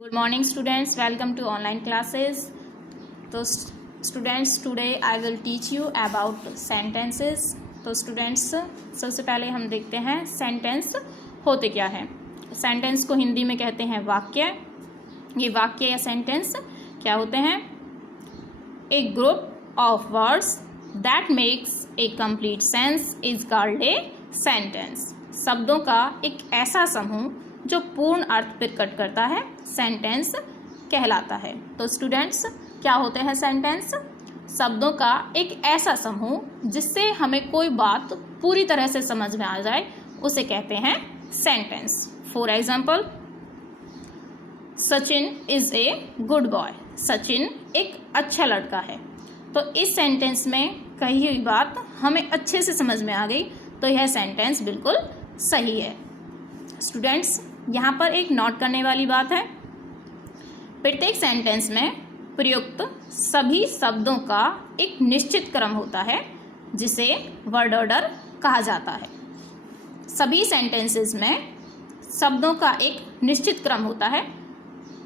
Good morning students, welcome to online classes. तो students today I will teach you about sentences. तो students सबसे पहले हम देखते हैं सेंटेंस होते क्या हैं। सेंटेंस को हिंदी में कहते हैं वाक्य। ये वाक्य या सेंटेंस क्या होते हैं? A group of words that makes a complete sense is called a sentence. शब्दों का एक ऐसा समूह जो पूर्ण अर्थ प्रकट करता है सेंटेंस कहलाता है। तो स्टूडेंट्स क्या होते हैं सेंटेंस? शब्दों का एक ऐसा समूह जिससे हमें कोई बात पूरी तरह से समझ में आ जाए उसे कहते हैं sentence. For example, Sachin is a good boy. Sachin एक अच्छा लड़का है। तो इस सेंटेंस में कही हुई बात हमें अच्छे से समझ में आ गई, तो यह सेंटेंस बिल्कुल सही है। स्टूडेंट्स यहाँ पर एक नोट करने वाली बात है, प्रत्येक सेंटेंस में प्रयुक्त सभी शब्दों का एक निश्चित क्रम होता है जिसे वर्ड ऑर्डर कहा जाता है। सभी सेंटेंसेस में शब्दों का एक निश्चित क्रम होता है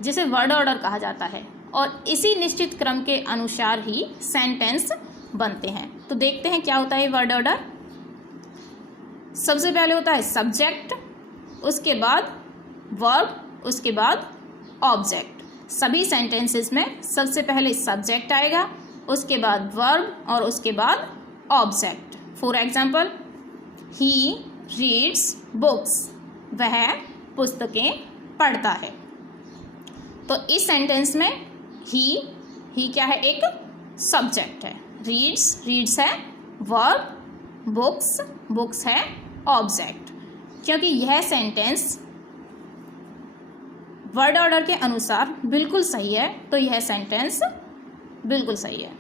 जिसे वर्ड ऑर्डर कहा जाता है और इसी निश्चित क्रम के अनुसार ही सेंटेंस बनते हैं। तो देखते हैं क्या होता है वर्ड ऑर्डर। सबसे पहले होता है सब्जेक्ट, उसके बाद वर्ब, उसके बाद ऑब्जेक्ट। सभी सेंटेंसेस में सबसे पहले सब्जेक्ट आएगा, उसके बाद वर्ब और उसके बाद object. For example, he reads books. वह पुस्तकें पढ़ता है। तो इस सेंटेंस में ही क्या है? एक सब्जेक्ट है। रीड्स है वर्ब, बुक्स है ऑब्जेक्ट। क्योंकि यह सेंटेंस वर्ड ऑर्डर के अनुसार बिल्कुल सही है, तो यह सेंटेंस बिल्कुल सही है।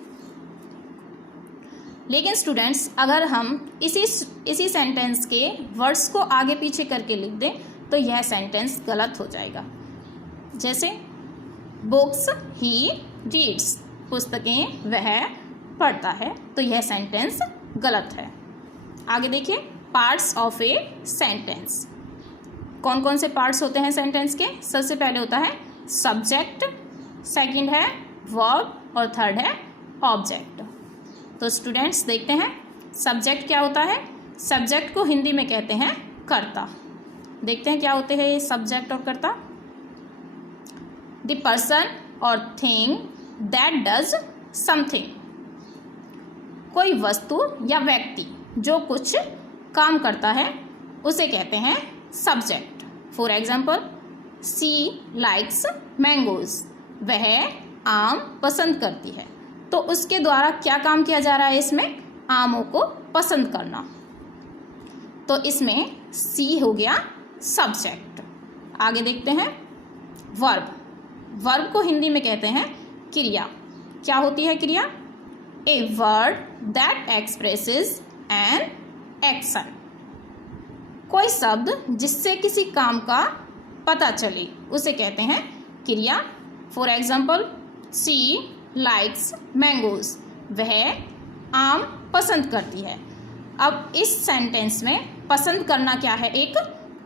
लेकिन स्टूडेंट्स अगर हम इसी सेंटेंस के वर्ड्स को आगे पीछे करके लिख दें तो यह सेंटेंस गलत हो जाएगा। जैसे बुक्स ही रीड्स, पुस्तकें वह पढ़ता है, तो यह सेंटेंस गलत है। आगे देखिए, पार्ट्स ऑफ ए सेंटेंस। कौन कौन से पार्ट्स होते हैं सेंटेंस के? सबसे पहले होता है सब्जेक्ट, सेकंड है वर्ब और थर्ड है ऑब्जेक्ट। तो स्टूडेंट्स देखते हैं सब्जेक्ट क्या होता है। सब्जेक्ट को हिंदी में कहते हैं कर्ता। देखते हैं क्या होते हैं ये सब्जेक्ट और कर्ता। द पर्सन और थिंग दैट डज समथिंग। कोई वस्तु या व्यक्ति जो कुछ काम करता है उसे कहते हैं subject. For example, she likes mangoes. वह आम पसंद करती है। तो उसके द्वारा क्या काम किया जा रहा है? इसमें आमों को पसंद करना। तो इसमें सी हो गया सब्जेक्ट। आगे देखते हैं वर्ब। वर्ब को हिंदी में कहते हैं क्रिया। क्या होती है क्रिया? A word that expresses an action. कोई शब्द जिससे किसी काम का पता चले उसे कहते हैं क्रिया। For example, she likes mangoes. वह आम पसंद करती है। अब इस सेंटेंस में पसंद करना क्या है? एक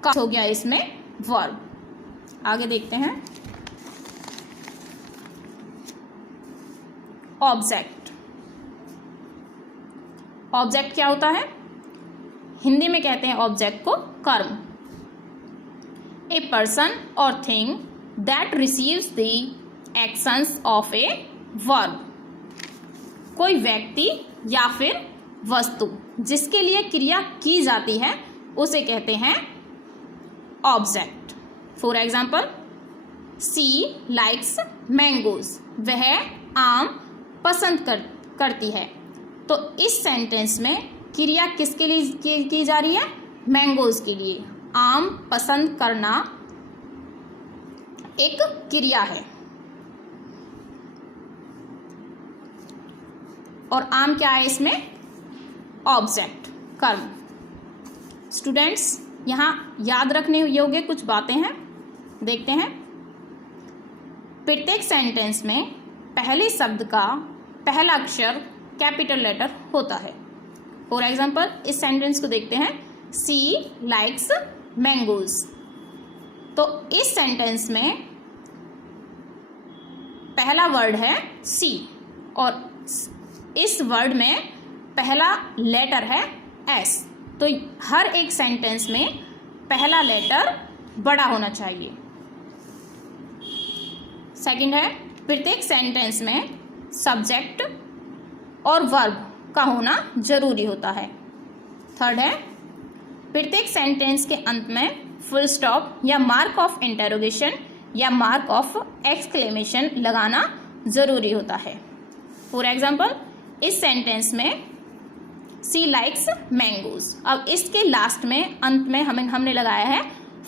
काम हो गया इसमें वर्ब। आगे देखते हैं ऑब्जेक्ट। ऑब्जेक्ट क्या होता है? हिंदी में कहते हैं ऑब्जेक्ट को कर्म। ए पर्सन और thing that receives the actions of a verb. कोई व्यक्ति या फिर वस्तु जिसके लिए क्रिया की जाती है उसे कहते हैं object. For example, she likes mangoes. वह आम पसंद करती है। तो इस सेंटेंस में क्रिया किसके लिए की जा रही है? मैंगोज के लिए। आम पसंद करना एक क्रिया है और आम क्या है इसमें? ऑब्जेक्ट, कर्म। स्टूडेंट्स यहाँ याद रखने योग्य कुछ बातें हैं, देखते हैं। प्रत्येक सेंटेंस में पहले शब्द का पहला अक्षर कैपिटल लेटर होता है। फॉर एग्जाम्पल, इस सेंटेंस को देखते हैं, सी लाइक्स मैंगोज। तो इस सेंटेंस में पहला वर्ड है सी और इस वर्ड में पहला लेटर है एस, तो हर एक सेंटेंस में पहला लेटर बड़ा होना चाहिए। सेकंड है प्रत्येक सेंटेंस में सब्जेक्ट और वर्ब का होना जरूरी होता है। थर्ड है प्रत्येक सेंटेंस के अंत में फुल स्टॉप या मार्क ऑफ इंटरोगेशन या मार्क ऑफ एक्सक्लेमेशन लगाना जरूरी होता है। फॉर एग्जाम्पल, इस सेंटेंस में सी लाइक्स मैंगोज, अब इसके लास्ट में अंत में हमने लगाया है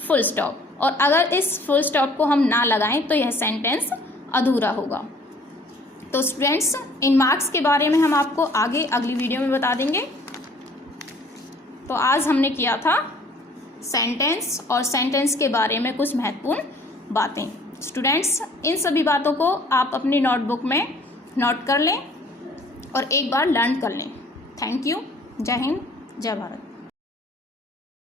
फुल स्टॉप, और अगर इस फुल स्टॉप को हम ना लगाएं तो यह सेंटेंस अधूरा होगा। तो स्टूडेंट्स, इन मार्क्स के बारे में हम आपको आगे अगली वीडियो में बता देंगे। तो आज हमने किया था सेंटेंस और सेंटेंस के बारे में कुछ महत्वपूर्ण बातें। स्टूडेंट्स, इन सभी बातों को आप अपनी नोटबुक में नोट कर लें और एक बार लर्न कर लें। Thank you. जय हिंद, जय भारत।